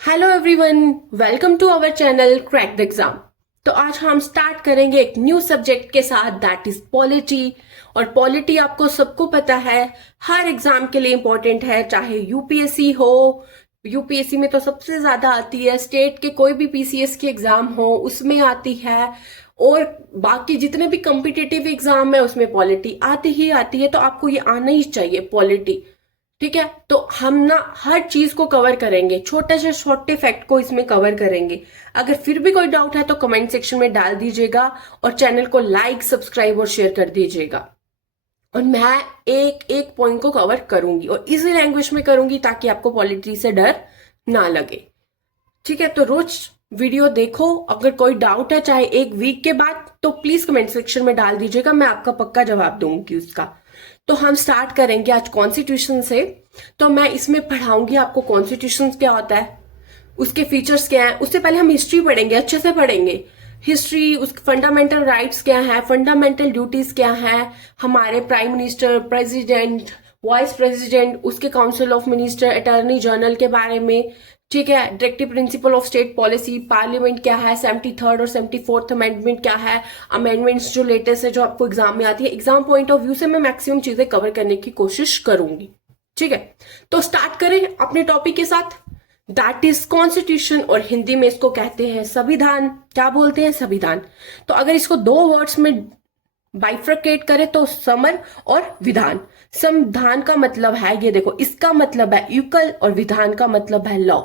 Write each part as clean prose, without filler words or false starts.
Hello everyone, welcome to our channel crack the exam. तो आज हम स्टार्ट करेंगे एक न्यू सब्जेक्ट के साथ, दैट इज पॉलिटी। और पॉलिटी आपको सबको पता है, हर एग्जाम के लिए इंपॉर्टेंट है, चाहे यूपीएससी हो। यूपीएससी में तो सबसे ज्यादा आती है, स्टेट के कोई भी पीसीएस के एग्जाम हो उसमें आती है, और बाकी जितने भी कॉम्पिटिटिव एग्जाम है उसमें पॉलिटी आती ही आती है। तो आपको ये आना ही चाहिए पॉलिटी। ठीक है, तो हम ना हर चीज को कवर करेंगे, छोटे से छोटे फैक्ट को इसमें कवर करेंगे। अगर फिर भी कोई डाउट है तो कमेंट सेक्शन में डाल दीजिएगा, और चैनल को लाइक, सब्सक्राइब और शेयर कर दीजिएगा। और मैं एक एक पॉइंट को कवर करूंगी और इसी लैंग्वेज में करूंगी ताकि आपको पॉलिटी से डर ना लगे। ठीक है, तो रोज वीडियो देखो। अगर कोई डाउट है चाहे एक वीक के बाद, तो प्लीज कमेंट सेक्शन में डाल दीजिएगा, मैं आपका पक्का जवाब दूंगी उसका। तो हम स्टार्ट करेंगे आज कॉन्स्टिट्यूशन से। तो मैं इसमें पढ़ाऊंगी आपको कॉन्स्टिट्यूशन क्या होता है, उसके फीचर्स क्या हैं। उससे पहले हम हिस्ट्री पढ़ेंगे, अच्छे से पढ़ेंगे हिस्ट्री। उस फंडामेंटल राइट्स क्या है, फंडामेंटल ड्यूटीज क्या है, हमारे prime minister, president, vice president, उसके council of minister, attorney general के बारे में। ठीक है, directive principle of state policy, parliament क्या है, 73rd और 74th अमेंडमेंट क्या है, अमेंडमेंट्स जो लेटेस्ट है जो आपको एग्जाम में आती है। एग्जाम पॉइंट ऑफ व्यू से मैं मैक्सिमम चीजें कवर करने की कोशिश करूंगी। ठीक है, तो स्टार्ट करें अपने टॉपिक के साथ, दैट इज कॉन्स्टिट्यूशन। और हिंदी में इसको कहते हैं संविधान। क्या बोलते हैं? संविधान। तो अगर इसको दो वर्ड्स में बाइफ्रकेट करें तो समर और विधान। संविधान का मतलब है, ये देखो, इसका मतलब है इक्वल और विधान का मतलब है लॉ।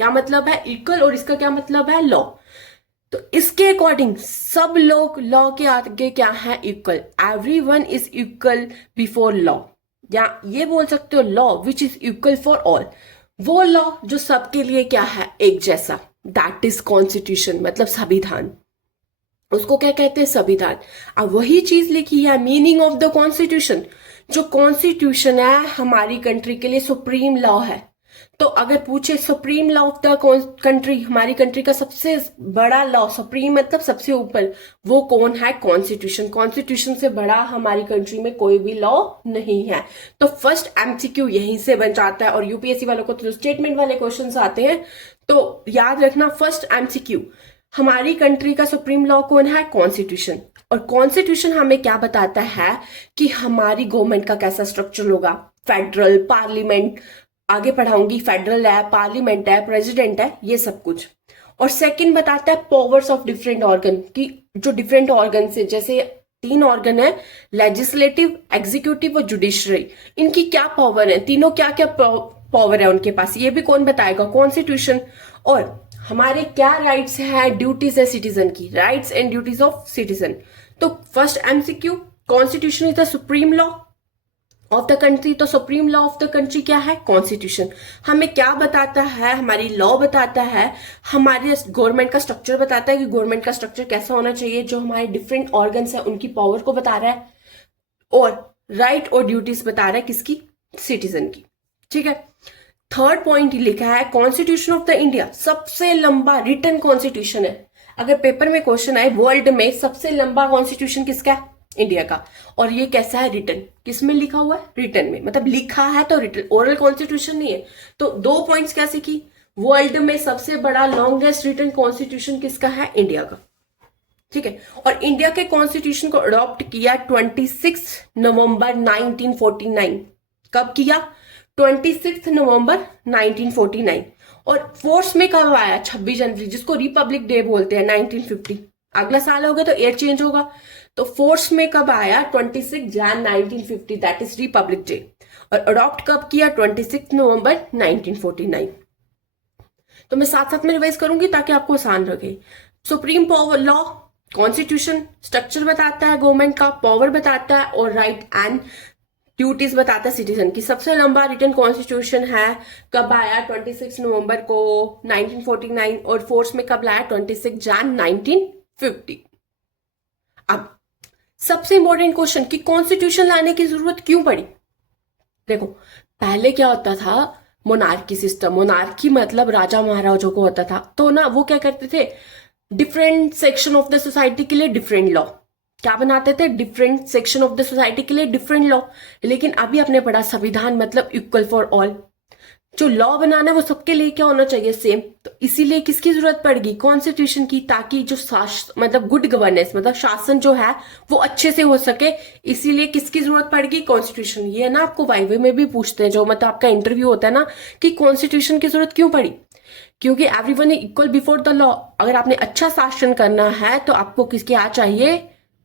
क्या मतलब है? इक्वल, और इसका क्या मतलब है? लॉ। तो इसके अकॉर्डिंग सब लोग लॉ के आगे क्या है? Equal. Everyone is equal before law, या ये बोल सकते हो law which is equal for all. वो लॉ जो सबके लिए क्या है? एक जैसा। दैट इज कॉन्स्टिट्यूशन, मतलब संविधान। उसको क्या कहते हैं? संविधान। अब वही चीज लिखी है मीनिंग ऑफ द कॉन्स्टिट्यूशन। जो कॉन्स्टिट्यूशन है हमारी कंट्री के लिए सुप्रीम लॉ है। तो अगर पूछे supreme law of the country, हमारी कंट्री का सबसे बड़ा लॉ, सुप्रीम मतलब सबसे ऊपर, वो कौन है? कॉन्स्टिट्यूशन। कॉन्स्टिट्यूशन से बड़ा हमारी कंट्री में कोई भी लॉ नहीं है। तो फर्स्ट एमसीक्यू यहीं से बन जाता है। और यूपीएससी वालों को तो स्टेटमेंट वाले क्वेश्चंस आते हैं, तो याद रखना फर्स्ट एमसीक्यू, हमारी कंट्री का सुप्रीम लॉ कौन है? कॉन्स्टिट्यूशन। और कॉन्स्टिट्यूशन हमें क्या बताता है कि हमारी गवर्नमेंट का कैसा स्ट्रक्चर होगा, फेडरल, पार्लियामेंट, आगे पढ़ाऊंगी, फेडरल है, पार्लियामेंट है, प्रेसिडेंट है, ये सब कुछ। और सेकंड बताता है पावर्स ऑफ डिफरेंट ऑर्गन, की जो डिफरेंट ऑर्गन से, जैसे 3 ऑर्गन है, लेजिस्लेटिव, एग्जीक्यूटिव और जुडिशरी, इनकी क्या पावर है, तीनों क्या क्या पावर है उनके पास, ये भी कौन बताएगा? कॉन्स्टिट्यूशन। और हमारे क्या राइट्स है, ड्यूटीज है सिटीजन की, rights and duties of citizen. तो first MCQ, constitution is the supreme law of the country. तो supreme law of the country क्या है? कॉन्स्टिट्यूशन। हमें क्या बताता है? हमारी लॉ बताता है, हमारे गवर्नमेंट का स्ट्रक्चर बताता है कि गवर्नमेंट का स्ट्रक्चर कैसा होना चाहिए, जो हमारे डिफरेंट ऑर्गन्स है उनकी पावर को बता रहा है, और राइट और ड्यूटीज बता रहा है किसकी? सिटीजन की। ठीक है, थर्ड पॉइंट लिखा है कॉन्स्टिट्यूशन ऑफ द इंडिया, सबसे लंबा रिटन कॉन्स्टिट्यूशन है। अगर पेपर में क्वेश्चन आए वर्ल्ड में सबसे लंबा कॉन्स्टिट्यूशन किसका है? इंडिया का। और ये कैसा है? रिटन। किस में लिखा हुआ है? रिटन में, मतलब लिखा है तो रिटन, ओरल कॉन्स्टिट्यूशन नहीं है। तो 2 पॉइंट्स क्या सीखी? वर्ल्ड में सबसे बड़ा लॉन्गेस्ट रिटन कॉन्स्टिट्यूशन किसका है? इंडिया का। ठीक है, और इंडिया के कॉन्स्टिट्यूशन को अडॉप्ट किया 26 नवंबर 1949। कब किया? 26 नवंबर 1949। और फोर्स में कब आया? 26 जनवरी, जिसको रिपब्लिक डे बोलते हैं, 1950। अगला साल होगा तो ईयर चेंज होगा। तो फोर्स में कब आया? 26 Jain 1950, that is Republic day. और अडॉप्ट कब किया? 26 नवंबर 1949। तो मैं साथ साथ में रिवाइज करूंगी ताकि आपको आसान रहे। Supreme power law, constitution, structure बताता है गवर्नमेंट का, पावर बताता है, और राइट एंड ड्यूटीज बताता है सिटीजन की। सबसे लंबा रिटन कॉन्स्टिट्यूशन है, कब आया? 26 नवंबर को 1949। और फोर्स में कब लाया? 26 जैन 1950। अब सबसे इंपॉर्टेंट क्वेश्चन कि कॉन्स्टिट्यूशन लाने की जरूरत क्यों पड़ी? देखो, पहले क्या होता था? Monarchy system. मोनार्की मतलब राजा महाराजों को होता था, तो ना वो क्या करते थे, different section of the society के लिए डिफरेंट लॉ। क्या बनाते थे? Different section of the society के लिए डिफरेंट लॉ। लेकिन अभी आपने पढ़ा संविधान मतलब इक्वल फॉर ऑल। जो लॉ बनाना है वो सबके लिए क्या होना चाहिए, सेम। तो इसीलिए किसकी जरूरत पड़ेगी, कॉन्स्टिट्यूशन की, ताकि जो मतलब गुड गवर्नेंस, मतलब शासन जो है वो अच्छे से हो सके। इसीलिए किसकी जरूरत पड़ेगी, कॉन्स्टिट्यूशन। ये ना आपको वाइवे में भी पूछते हैं, जो मतलब आपका इंटरव्यू होता है ना, कि कॉन्स्टिट्यूशन की जरूरत क्यों पड़ी। क्योंकि everyone is equal before the law. अगर आपने अच्छा शासन करना है तो आपको किसके आ चाहिए,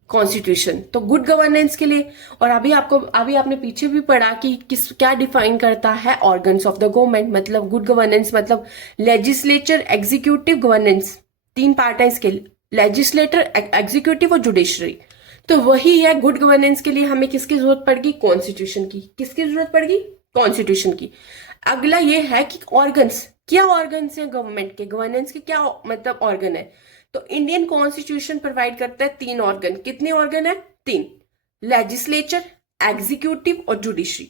कॉन्स्टिट्यूशन। तो गुड गवर्नेंस के लिए। और अभी आपने पीछे भी पढ़ा कि किस क्या डिफाइन करता है ऑर्गन्स ऑफ द गवर्नमेंट। मतलब गुड गवर्नेंस मतलब लेजिस्लेचर, एग्जीक्यूटिव, गवर्नेंस, तीन पार्ट है इसके, लेजिस्लेटर, एग्जीक्यूटिव और जुडिशरी। तो वही है गुड गवर्नेंस के लिए हमें किसकी जरूरत पड़ेगी, कॉन्स्टिट्यूशन की। किसकी जरूरत पड़ेगी, कॉन्स्टिट्यूशन की। अगला ये है कि ऑर्गन्स, क्या ऑर्गन्स हैं गवर्नमेंट के, गवर्नेंस के क्या मतलब ऑर्गन है। तो इंडियन कॉन्स्टिट्यूशन प्रोवाइड करता है तीन ऑर्गन। कितने ऑर्गन है, तीन, लेजिस्लेचर, एग्जीक्यूटिव और जुडिशरी।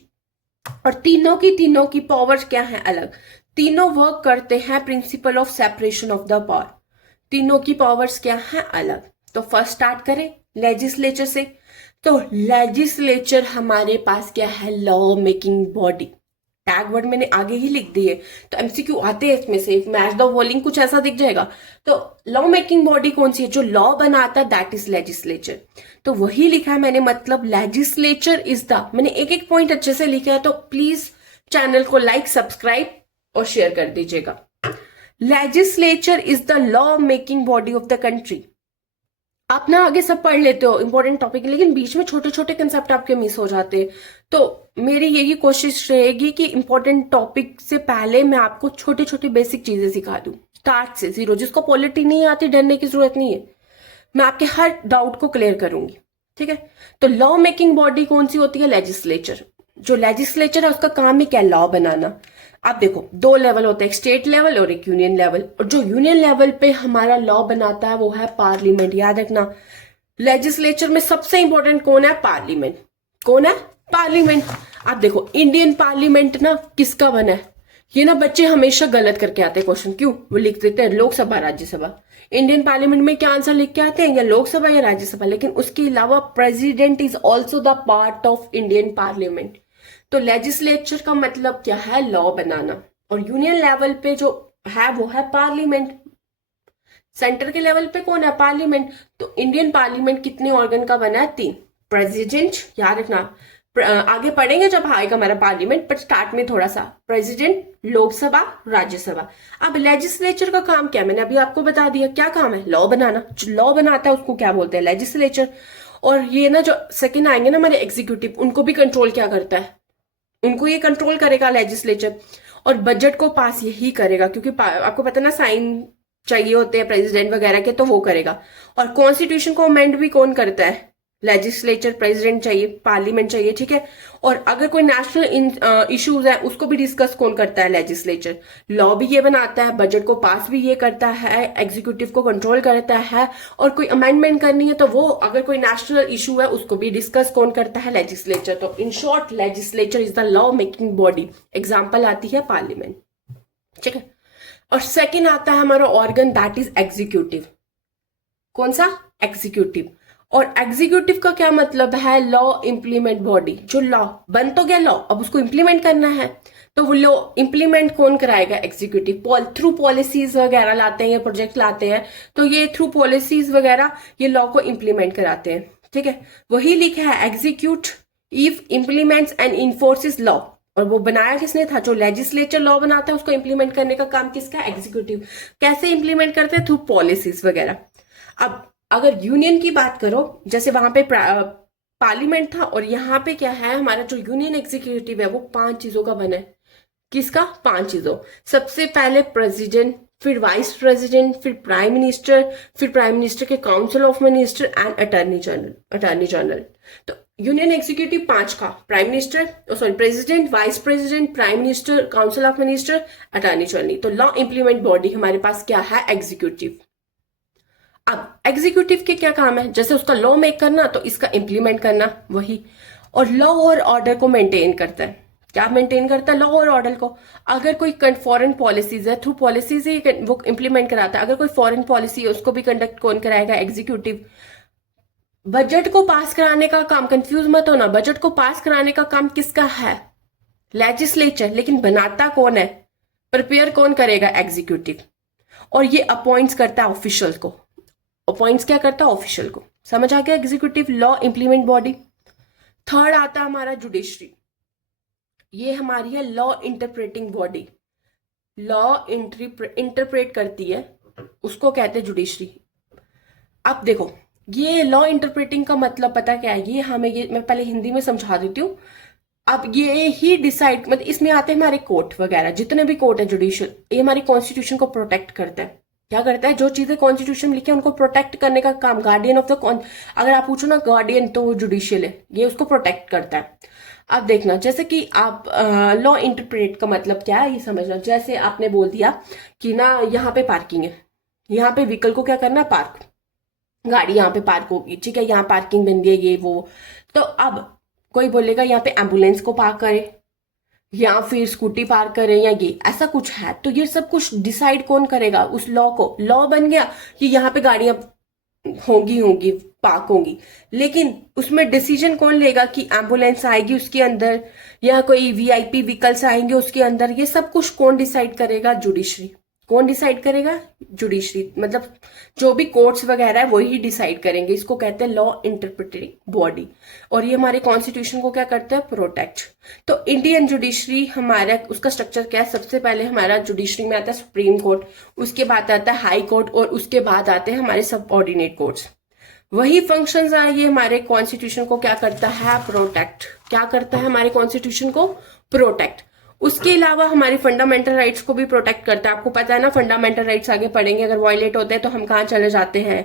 और तीनों की पावर्स क्या है, अलग। तीनों वर्क करते हैं principle of separation of the power. तीनों की पावर्स क्या है, अलग। तो फर्स्ट स्टार्ट करें लेजिस्लेचर से। तो लेजिस्लेचर हमारे पास क्या है, law making body. Tag word मैंने आगे ही लिख दिए, तो एमसीक्यू आते हैं इसमें से, मैच द वॉलिंग कुछ ऐसा दिख जाएगा। तो लॉ मेकिंग बॉडी कौन सी है, जो लॉ बनाता है, दैट इज लेजिस्लेचर। तो वही लिखा है मैंने, मतलब लेजिस्लेचर इज द, मैंने एक एक पॉइंट अच्छे से लिखा है, तो प्लीज चैनल को लाइक, सब्सक्राइब और शेयर कर दीजिएगा। Legislature is the law making body of the country. आप ना आगे सब पढ़ लेते हो इंपॉर्टेंट टॉपिक, लेकिन बीच में छोटे छोटे कंसेप्ट आपके मिस हो जाते हैं। तो मेरी यही कोशिश रहेगी कि इंपॉर्टेंट टॉपिक से पहले मैं आपको छोटे छोटे बेसिक चीजें सिखा दूं, स्टार्ट से जीरो। जिसको पॉलिटी नहीं आती, डरने की जरूरत नहीं है, मैं आपके हर डाउट को क्लियर करूंगी, ठीक है। तो लॉ मेकिंग बॉडी कौन सी होती है, लेजिस्लेचर। जो लेजिस्लेचर है उसका काम ही क्या है, लॉ बनाना। आप देखो दो लेवल होते हैं, एक स्टेट लेवल और एक यूनियन लेवल। और जो यूनियन लेवल पे हमारा लॉ बनाता है वो है पार्लियामेंट। याद रखना, लेजिस्लेचर में सबसे इंपॉर्टेंट कौन है, पार्लियामेंट। कौन है, पार्लियामेंट। आप देखो इंडियन पार्लियामेंट ना किसका बना है, ये ना बच्चे हमेशा गलत करके आते हैं क्वेश्चन। क्यों, वो लिख देते हैं लोकसभा, राज्यसभा। इंडियन पार्लियामेंट में क्या आंसर लिख के आते हैं, या लोकसभा या राज्यसभा। लेकिन उसके अलावा president is also the part of Indian parliament. तो लेजिस्लेचर का मतलब क्या है, लॉ बनाना। और यूनियन लेवल पे जो है वो है पार्लियामेंट। सेंटर के लेवल पे कौन है, पार्लियामेंट। तो इंडियन पार्लियामेंट कितने ऑर्गन का बना है, तीन। प्रेसिडेंट, याद रखना, आगे पढ़ेंगे जब आएगा हमारा पार्लियामेंट, पर स्टार्ट में थोड़ा सा, प्रेसिडेंट, लोकसभा, राज्यसभा। अब लेजिस्लेचर का काम क्या है, मैंने अभी आपको बता दिया क्या काम है, लॉ बनाना। जो लॉ बनाता है उसको क्या बोलते हैं, लेजिस्लेचर। और ये ना जो सेकंड आएंगे ना हमारे एग्जीक्यूटिव, उनको भी कंट्रोल क्या करता है, उनको ये कंट्रोल करेगा लेजिस्लेचर। और बजट को पास यही करेगा, क्योंकि आपको पता ना साइन चाहिए होते हैं प्रेसिडेंट वगैरह के, तो वो करेगा। और कॉन्स्टिट्यूशन को अमेंड भी कौन करता है, लेजिस्लेचर। प्रेसिडेंट चाहिए, पार्लियामेंट चाहिए, ठीक है। और अगर कोई नेशनल इश्यूज है उसको भी डिस्कस कौन करता है, लेजिस्लेचर। लॉ भी ये बनाता है, बजट को पास भी ये करता है, एग्जीक्यूटिव को कंट्रोल करता है। और कोई अमेंडमेंट करनी है तो वो, अगर कोई नेशनल इशू है उसको भी डिस्कस कौन करता है, लेजिस्लेचर। तो in short legislature is the law making body. Example आती है पार्लियामेंट, ठीक है। और सेकेंड आता है हमारा ऑर्गन, दैट इज एग्जीक्यूटिव। कौन सा, एग्जीक्यूटिव। और एग्जीक्यूटिव का क्या मतलब है, लॉ इंप्लीमेंट बॉडी। जो लॉ बन तो गया लॉ, अब उसको इंप्लीमेंट करना है, तो वो लॉ इंप्लीमेंट कौन कराएगा, एग्जीक्यूटिव। थ्रू पॉलिसीज वगैरह लाते हैं, ये प्रोजेक्ट लाते हैं, तो ये थ्रू पॉलिसीज वगैरह ये लॉ को इंप्लीमेंट कराते हैं, ठीक है। वही लिखा है, execute if implements and enforces law. और वो बनाया किसने था, जो लेजिस्लेचर लॉ बनाता है उसको इंप्लीमेंट करने का काम किसका, एग्जीक्यूटिव। कैसे इंप्लीमेंट करते हैं, थ्रू पॉलिसीज वगैरह। अब अगर यूनियन की बात करो, जैसे वहां पे पार्लियामेंट था, और यहाँ पे क्या है, हमारा जो यूनियन एग्जीक्यूटिव है वो 5 चीजों का बना है। किसका, 5 चीजों। सबसे पहले प्रेसिडेंट, फिर वाइस प्रेसिडेंट, फिर प्राइम मिनिस्टर, फिर प्राइम मिनिस्टर के council of minister and attorney general. तो यूनियन एग्जीक्यूटिव 5 का, prime minister, sorry, president, vice president, prime minister, council of minister, attorney general. तो लॉ इंप्लीमेंट बॉडी हमारे पास क्या है, एग्जीक्यूटिव। अब एग्जीक्यूटिव के क्या काम है, जैसे उसका लॉ मेक करना तो इसका इंप्लीमेंट करना, वही। और लॉ और ऑर्डर को मेंटेन करता है। क्या मेंटेन करता है, लॉ और ऑर्डर को। अगर कोई फॉरेन पॉलिसीज है, थ्रू पॉलिसीज ही वो इंप्लीमेंट कराता है। अगर कोई फॉरेन पॉलिसी है उसको भी कंडक्ट कौन कराएगा, एग्जीक्यूटिव। बजट को पास कराने का काम, कंफ्यूज मत होना, बजट को पास कराने का काम किसका है, लेजिस्लेचर। लेकिन बनाता कौन है, प्रिपेयर कौन करेगा? एग्जीक्यूटिव। और ये अपॉइंट्स करता है ऑफिशियल को। अपॉइंट्स क्या करता है? ऑफिशियल को। समझ आ गया? Executive law implement body. Third आता है हमारा जुडिशरी। ये हमारी है law interpreting body. Law interpret करती है, उसको कहते हैं जुडिशरी। अब देखो, ये लॉ इंटरप्रेटिंग का मतलब पता क्या है? ये मैं पहले हिंदी में समझा देती हूँ। अब ये ही डिसाइड, मतलब इसमें आते हैं हमारे कोर्ट वगैरह, जितने भी कोर्ट है जुडिशियल, ये हमारी कॉन्स्टिट्यूशन को प्रोटेक्ट करता है। क्या करता है? जो चीजें कॉन्स्टिट्यूशन में लिखी है उनको प्रोटेक्ट करने का काम, गार्डियन ऑफ द, अगर आप पूछो ना गार्डियन, तो वो जुडिशियल है, ये उसको प्रोटेक्ट करता है। अब देखना, जैसे कि आप लॉ इंटरप्रेट का मतलब क्या है ये समझना। जैसे आपने बोल दिया कि ना यहाँ पे पार्किंग है, यहाँ पे व्हीकल को क्या करना है? पार्क, गाड़ी यहाँ पे पार्क होगी, ठीक है, यहाँ पार्किंग बन गई, ये वो। तो अब कोई बोलेगा यहाँ पे एम्बुलेंस को पार्क करे, या फिर स्कूटी पार्क करे, या ये ऐसा कुछ है। तो ये सब कुछ डिसाइड कौन करेगा? उस लॉ को। लॉ बन गया कि यहाँ पे गाड़ियां होंगी पार्क होंगी, लेकिन उसमें डिसीजन कौन लेगा कि एम्बुलेंस आएगी उसके अंदर, या कोई वीआईपी व्हीकल्स आएंगे उसके अंदर? ये सब कुछ कौन डिसाइड करेगा? जुडिशरी। कौन डिसाइड करेगा? जुडिशरी। मतलब जो भी कोर्ट्स वगैरह है वही डिसाइड करेंगे। इसको कहते हैं लॉ इंटरप्रेटिंग बॉडी। और ये हमारे कॉन्स्टिट्यूशन को क्या करता है? प्रोटेक्ट। तो इंडियन जुडिशरी हमारा, उसका स्ट्रक्चर क्या है? सबसे पहले हमारा जुडिशरी में आता है सुप्रीम कोर्ट, उसके बाद आता है हाई कोर्ट, और उसके बाद आते हैं हमारे सबऑर्डिनेट कोर्ट्स। वही फंक्शंस हैं। ये हमारे कॉन्स्टिट्यूशन को क्या करता है? प्रोटेक्ट। क्या करता है? हमारे कॉन्स्टिट्यूशन को प्रोटेक्ट। उसके अलावा हमारे फंडामेंटल राइट्स को भी प्रोटेक्ट करता है। आपको पता है ना, फंडामेंटल राइट्स आगे पढ़ेंगे, अगर वायलेट होते हैं तो हम कहाँ चले जाते हैं?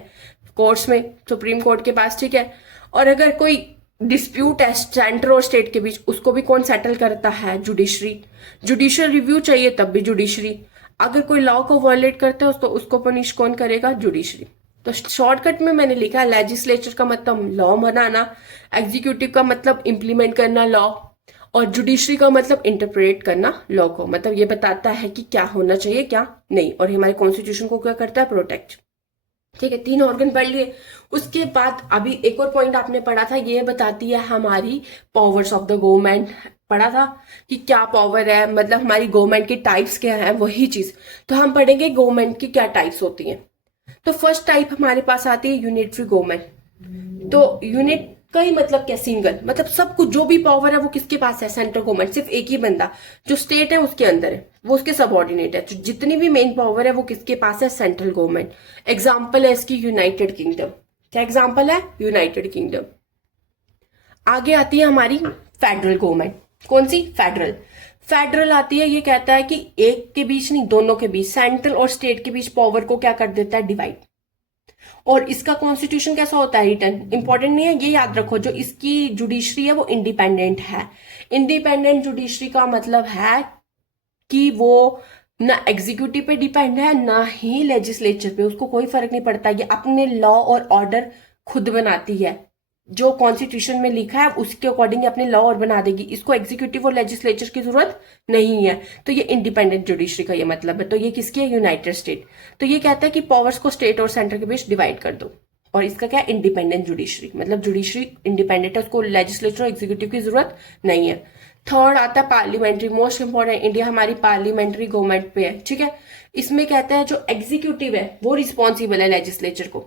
कोर्ट्स में, सुप्रीम कोर्ट के पास, ठीक है। और अगर कोई डिस्प्यूट है सेंटर और स्टेट के बीच, उसको भी कौन सेटल करता है? जुडिशरी। जुडिशियल रिव्यू चाहिए तब भी जुडिशरी। अगर कोई लॉ को वायलेट करता है तो उसको पनिश कौन करेगा? जुडिशरी। तो शॉर्टकट में मैंने लिखा, लेजिस्लेचर का मतलब लॉ बनाना, एग्जीक्यूटिव का मतलब इंप्लीमेंट करना लॉ, और जुडिशरी का मतलब इंटरप्रेट करना लॉ को। मतलब ये बताता है कि क्या होना चाहिए क्या नहीं, और हमारे कॉन्स्टिट्यूशन को क्या करता है? प्रोटेक्ट। ठीक है, 3 ऑर्गन पढ़ लिए। उसके बाद अभी एक और पॉइंट आपने पढ़ा था, ये बताती है हमारी पावर्स ऑफ द गवर्नमेंट। पढ़ा था कि क्या पावर है, मतलब हमारी गवर्नमेंट के टाइप्स क्या है, वही चीज। तो हम पढ़ेंगे गवर्नमेंट की क्या टाइप्स होती हैं। तो फर्स्ट टाइप हमारे पास आती है यूनिटरी गवर्नमेंट। तो यूनिट का ही मतलब क्या? सिंगल। मतलब सब कुछ, जो भी पावर है वो किसके पास है? Central government. सिर्फ एक ही बंदा जो स्टेट है उसके अंदर है, वो उसके सबऑर्डिनेट है। तो जितनी भी मेन पावर है वो किसके पास है? Central government. एग्जाम्पल है इसकी यूनाइटेड किंगडम। क्या एग्जाम्पल है? United kingdom. आगे आती है हमारी फेडरल गवर्नमेंट। कौन सी? फेडरल। फेडरल आती है, ये कहता है कि एक के बीच नहीं, दोनों के बीच, सेंट्रल और स्टेट के बीच पावर को क्या कर देता है? डिवाइड। और इसका कॉन्स्टिट्यूशन कैसा होता है? रिटर्न। इंपॉर्टेंट नहीं है, ये याद रखो, जो इसकी जुडिशरी है वो इंडिपेंडेंट है। इंडिपेंडेंट जुडिशरी का मतलब है कि वो ना एग्जीक्यूटिव पे डिपेंड है, ना ही लेजिस्लेचर पे। उसको कोई फर्क नहीं पड़ता, ये अपने लॉ और ऑर्डर खुद बनाती है। जो कॉन्स्टिट्यूशन में लिखा है उसके अकॉर्डिंग अपने लॉ और बना देगी। इसको एग्जीक्यूटिव और लेजिस्लेचर की जरूरत नहीं है। तो ये इंडिपेंडेंट जुडिशरी का ये मतलब है। तो ये किसकी है? United state. तो ये कहता है कि पावर्स को स्टेट और सेंटर के बीच डिवाइड कर दो। और इसका क्या है? Independent judiciary. मतलब जुडिशरी इंडिपेंडेंट है, उसको लेजिस्लेचर और एग्जीक्यूटिव की जरूरत नहीं है। थर्ड आता है पार्लियामेंट्री। मोस्ट इंपॉर्टेंट, इंडिया हमारी पार्लियामेंट्री गवर्नमेंट पे है, ठीक है। इसमें कहता है जो एग्जीक्यूटिव है वो रिस्पॉन्सिबल है लेजिस्लेचर को।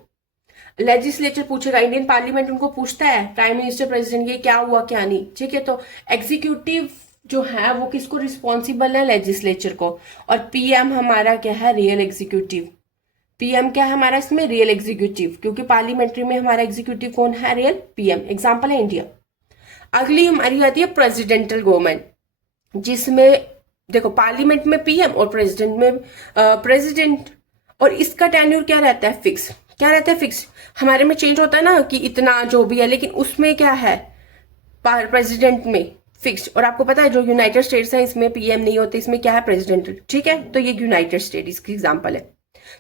लेजिस्लेचर पूछेगा, इंडियन पार्लियामेंट उनको पूछता है, प्राइम मिनिस्टर, प्रेसिडेंट, ये क्या हुआ क्या नहीं, ठीक है। तो एग्जीक्यूटिव जो है वो किसको रिस्पॉन्सिबल है? लेजिस्लेचर को। और पीएम हमारा क्या है? Real executive. पीएम क्या है हमारा इसमें? रियल एग्जीक्यूटिव, क्योंकि पार्लियामेंट्री में हमारा एग्जीक्यूटिव कौन है? Real PM. एग्जाम्पल है इंडिया। अगली हमारी आती है प्रेसिडेंटल गवर्नमेंट, जिसमें देखो पार्लियामेंट में पीएम और प्रेसिडेंट में प्रेसिडेंट। और इसका टेन्यूर क्या रहता है? फिक्स। क्या रहता है? फिक्स। हमारे में चेंज होता है ना कि इतना जो भी है, लेकिन उसमें क्या है? प्रेसिडेंट में फिक्स। और आपको पता है जो यूनाइटेड स्टेट्स है इसमें पीएम नहीं होते, इसमें क्या है? प्रेसिडेंट, ठीक है। तो ये यूनाइटेड स्टेट इसकी एग्जाम्पल है।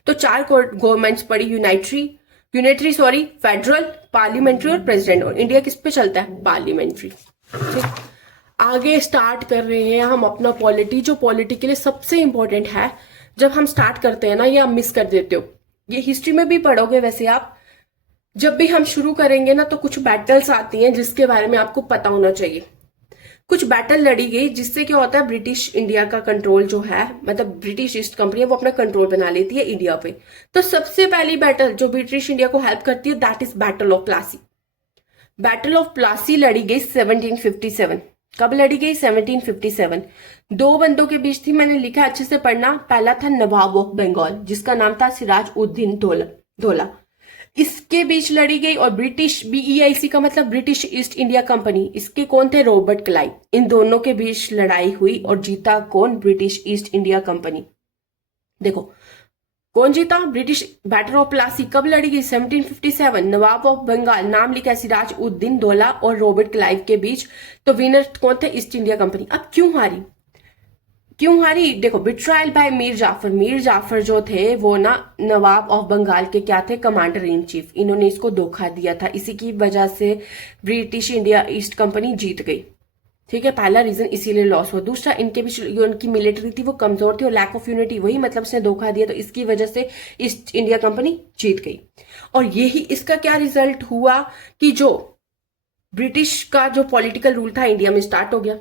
तो 4 गवर्नमेंट्स पड़ी, यूनिटरी सॉरी, फेडरल, पार्लियामेंट्री और प्रेसिडेंट। और इंडिया किस पे चलता है? पार्लियामेंट्री। ठीक, आगे स्टार्ट कर रहे हैं हम अपना पॉलिटी, जो पॉलिटी के लिए सबसे इंपॉर्टेंट है। जब हम स्टार्ट करते हैं ना, ये आप मिस कर देते हो। ये हिस्ट्री में भी पढ़ोगे वैसे आप। जब भी हम शुरू करेंगे ना तो कुछ बैटल्स आती हैं जिसके बारे में आपको पता होना चाहिए। कुछ बैटल लड़ी गई जिससे क्या होता है, ब्रिटिश इंडिया का कंट्रोल जो है, मतलब ब्रिटिश ईस्ट कंपनी है वो अपना कंट्रोल बना लेती है इंडिया पे। तो सबसे पहली बैटल जो ब्रिटिश इंडिया को हेल्प करती है that is battle of Plassey. Battle of Plassey लड़ी गई 1757। कब लड़ी गई? 1757। दो बंदों के बीच थी, मैंने लिखा अच्छे से पढ़ना। पहला था नवाब ऑफ बंगाल जिसका नाम था सिराज उद्दीन दौला, इसके बीच लड़ी गई। और ब्रिटिश, BEIC का मतलब ब्रिटिश ईस्ट इंडिया कंपनी, इसके कौन थे? Robert Clive. इन दोनों के बीच लड़ाई हुई और जीता कौन? British east India company. देखो कौन जीता? ब्रिटिश। बैटल ऑफ प्लासी कब लड़ी गई? 1757। नवाब ऑफ बंगाल, नाम लिखा है सिराज उद्दीन दौला और रॉबर्ट क्लाइव के बीच। तो विनर कौन थे? East India company. अब क्यों हारी? क्यों हारी? देखो, बिट्रायल बाय मीर जाफर। मीर जाफर जो थे वो ना नवाब ऑफ बंगाल के क्या थे? Commander in chief. इन्होंने इसको धोखा दिया था, इसी की वजह से ब्रिटिश इंडिया ईस्ट कंपनी जीत गई। ठीक है, पहला रीजन इसीलिए लॉस हुआ। दूसरा, इनके बीच जो उनकी मिलिट्री थी वो कमजोर थी और लैक ऑफ यूनिटी, वही मतलब उसने धोखा दिया, तो इसकी वजह से ईस्ट इंडिया कंपनी जीत गई। और यही इसका क्या रिजल्ट हुआ कि जो ब्रिटिश का जो पॉलिटिकल रूल था इंडिया में स्टार्ट हो गया।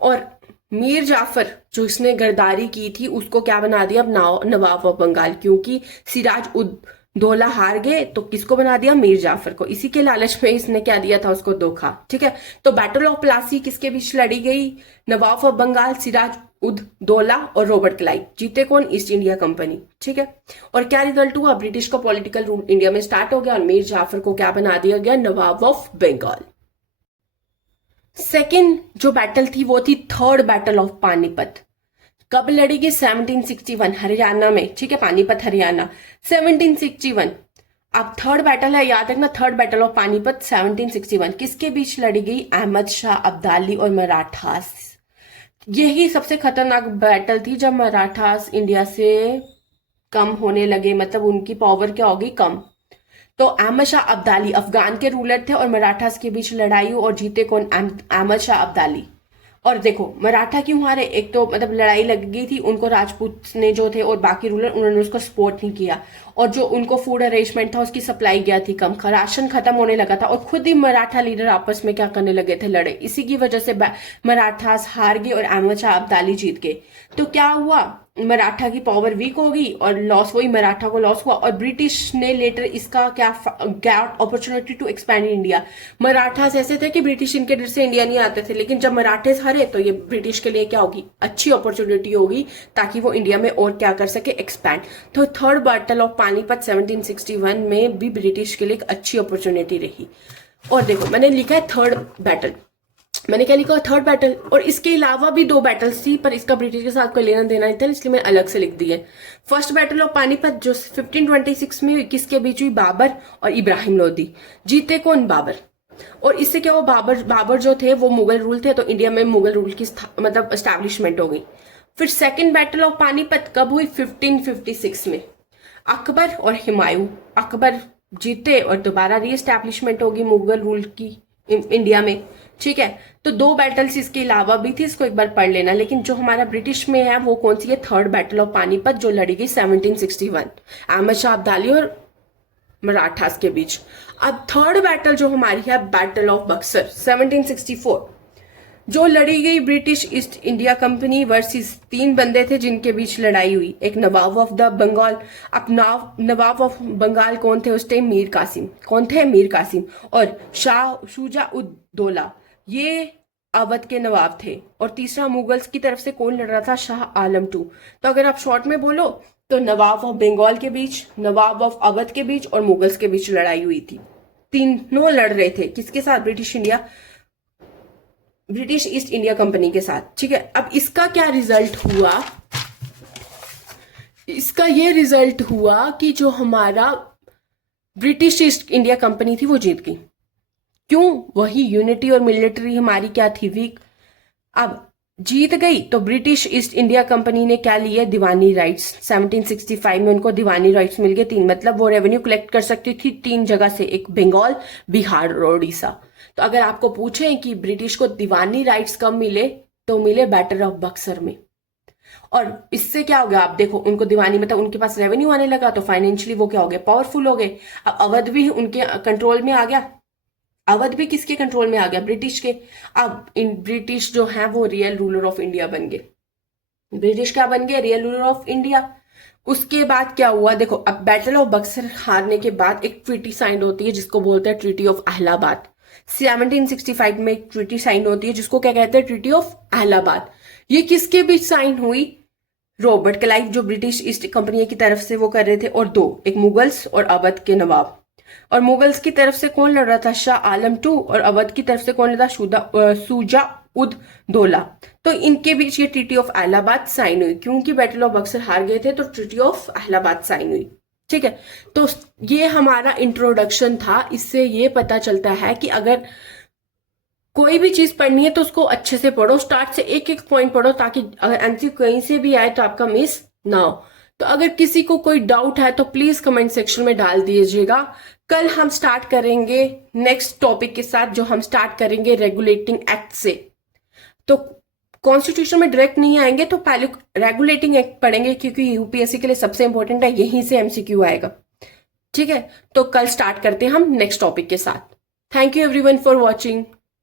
और मीर जाफर जो इसने गद्दारी की थी उसको क्या बना दिया? अब नवाब ऑफ बंगाल, क्योंकि सिराज उद दौला हार गए तो किसको बना दिया? मीर जाफर को। इसी के लालच में इसने क्या दिया था? उसको धोखा। ठीक है, तो बैटल ऑफ प्लासी किसके बीच लड़ी गई? नवाब ऑफ बंगाल सिराज उद दौला और रॉबर्ट क्लाइव। जीते कौन? East India company. ठीक है, और क्या रिजल्ट हुआ? ब्रिटिश का पॉलिटिकल रूल इंडिया में स्टार्ट हो गया और मीर जाफर को क्या बना दिया गया? नवाब ऑफ बंगाल। सेकेंड जो बैटल थी वो थी थर्ड बैटल ऑफ पानीपत। कब लड़ी गई? 1761 हरियाणा में। ठीक है, पानीपत हरियाणा 1761। अब थर्ड बैटल है, याद रखना, थर्ड बैटल ऑफ पानीपत 1761 किसके बीच लड़ी गई? अहमद शाह अब्दाली और मराठास। यही सबसे खतरनाक बैटल थी जब मराठास इंडिया से कम होने लगे, मतलब उनकी पावर क्या होगी? कम। तो अहमद शाह अब्दाली अफगान के रूलर थे और मराठास के बीच लड़ाई हुई और जीते कौन? अहमद शाह अब्दाली। और देखो मराठा क्यों हारे? एक तो मतलब लड़ाई लग गई थी, उनको राजपूत ने जो थे और बाकी रूलर उन्होंने उसको सपोर्ट नहीं किया, और जो उनको फूड अरेंजमेंट था उसकी सप्लाई गया थी कम, राशन खत्म होने लगा था, और खुद ही मराठा लीडर आपस में क्या करने लगे थे? लड़े। इसी की वजह से मराठास हार गए और अहमद शाह अब्दाली जीत गए। तो क्या हुआ? मराठा की पावर वीक हो गई और लॉस, वही मराठा को लॉस हुआ। और ब्रिटिश ने लेटर इसका क्या opportunity to expand India. Marathas ऐसे थे कि ब्रिटिश इनके डर से इंडिया नहीं आते थे, लेकिन जब मराठे हारे तो ये ब्रिटिश के लिए क्या होगी? अच्छी अपॉर्चुनिटी होगी ताकि वो इंडिया में और क्या कर सके? एक्सपैंड। तो थर्ड बैटल ऑफ पानीपत 1761 में भी ब्रिटिश के लिए एक अच्छी अपॉर्चुनिटी रही। और देखो मैंने लिखा है थर्ड बैटल, मैंने क्या लिखा? Third battle. और इसके अलावा भी दो बैटल्स थी पर इसका ब्रिटिश के साथ कोई लेना देना नहीं था, इसलिए मैंने अलग से लिख दिए। फर्स्ट बैटल ऑफ पानीपत जो 1526 में हुई, किसके बीच हुई? बाबर और इब्राहिम लोदी। जीते कौन? बाबर। और इससे क्या हुआ? बाबर जो थे वो मुगल रूल थे, तो इंडिया में मुगल रूल की मतलब एस्टैब्लिशमेंट हो गई। फिर सेकेंड बैटल ऑफ पानीपत कब हुई? 1556 में। अकबर और हुमायूं, अकबर जीते और दोबारा रीएस्टैब्लिशमेंट होगी मुगल रूल की इंडिया में। ठीक है, तो दो बैटल्स इसके अलावा भी थी, इसको एक बार पढ़ लेना। लेकिन जो हमारा ब्रिटिश में है वो कौन सी है? थर्ड बैटल ऑफ पानीपत जो लड़ी गई 1761 अहमद शाह अब्दाली और मराठास के बीच। अब थर्ड बैटल जो हमारी है बैटल ऑफ बक्सर 1764 जो लड़ी गई British east India company versus तीन बंदे थे जिनके बीच लड़ाई हुई। एक नवाब ऑफ द बंगाल। अब नवाब ऑफ बंगाल कौन थे उस टाइम? मीर कासिम। कौन थे? मीर कासिम। और शाह शुजा उद दौला, ये अवध के नवाब थे। और तीसरा मुगल्स की तरफ से कौन लड़ रहा था? शाह आलम टू। तो अगर आप शॉर्ट में बोलो तो नवाब ऑफ बंगाल के बीच, नवाब ऑफ अवध के बीच और मुगल्स के बीच लड़ाई हुई थी। तीनों लड़ रहे थे किसके साथ? ब्रिटिश ईस्ट इंडिया कंपनी के साथ। ठीक है, अब इसका क्या रिजल्ट हुआ? इसका ये रिजल्ट हुआ कि जो हमारा ब्रिटिश ईस्ट इंडिया कंपनी थी वो जीत गई। क्यों? वही यूनिटी और मिलिट्री हमारी क्या थी? वीक। अब जीत गई तो ब्रिटिश ईस्ट इंडिया कंपनी ने क्या लिया? दीवानी राइट्स। 1765 में उनको दीवानी राइट्स मिल गए तीन, मतलब वो रेवेन्यू कलेक्ट कर सकती थी तीन जगह से, एक बंगाल, बिहार और उड़ीसा। तो अगर आपको पूछें कि ब्रिटिश को दीवानी राइट्स कब मिले, तो मिले बैटल ऑफ बक्सर में। और इससे क्या हो गया? आप देखो उनको दीवानी मतलब उनके पास रेवेन्यू आने लगा तो फाइनेंशियली वो क्या हो गए? पावरफुल हो गए। अब अवध भी उनके कंट्रोल में आ गया। अवध भी किसके कंट्रोल में आ गया? ब्रिटिश के। अब इन ब्रिटिश जो है वो रियल रूलर ऑफ इंडिया बन गए। ब्रिटिश क्या बन गए? Real ruler of India. उसके बाद क्या हुआ देखो, अब बैटल ऑफ बक्सर हारने के बाद एक ट्रीटी साइन होती है जिसको बोलते हैं ट्रीटी ऑफ अहलाबाद। 1765 में एक ट्रीटी साइन होती है जिसको क्या कहते हैं? Treaty of Allahabad. ये किसके बीच साइन हुई? रॉबर्ट क्लाइव जो ब्रिटिश ईस्ट कंपनी की तरफ से वो कर रहे थे, और दो, एक मुगल्स और अवध के नवाब। और मुगल्स की तरफ से कौन लड़ रहा था? शाह आलम टू। और अवध की तरफ से कौन लड़ा? सूजा उद दौला। तो इनके बीच ये ट्रीटी ऑफ अहलाबाद साइन हुई। क्योंकि बैटल ऑफ बक्सर हार गए थे तो ट्रीटी ऑफ अहलाबाद साइन हुई। ठीक है, तो ये हमारा इंट्रोडक्शन था। इससे ये पता चलता है कि अगर कोई भी चीज पढ़नी है तो उसको अच्छे से पढ़ो, स्टार्ट से एक एक पॉइंट पढ़ो, ताकि अगर आंसर कहीं से भी आए तो आपका मिस ना हो। तो अगर किसी को कोई डाउट है तो प्लीज कमेंट सेक्शन में डाल दीजिएगा। कल हम स्टार्ट करेंगे नेक्स्ट टॉपिक के साथ, जो हम स्टार्ट करेंगे रेगुलेटिंग एक्ट से। तो कॉन्स्टिट्यूशन में डायरेक्ट नहीं आएंगे, तो पहले रेगुलेटिंग एक्ट पढ़ेंगे, क्योंकि यूपीएससी के लिए सबसे इंपॉर्टेंट है, यहीं से एमसीक्यू आएगा। ठीक है, तो कल स्टार्ट करते हैं हम नेक्स्ट टॉपिक के साथ। Thank you everyone for watching.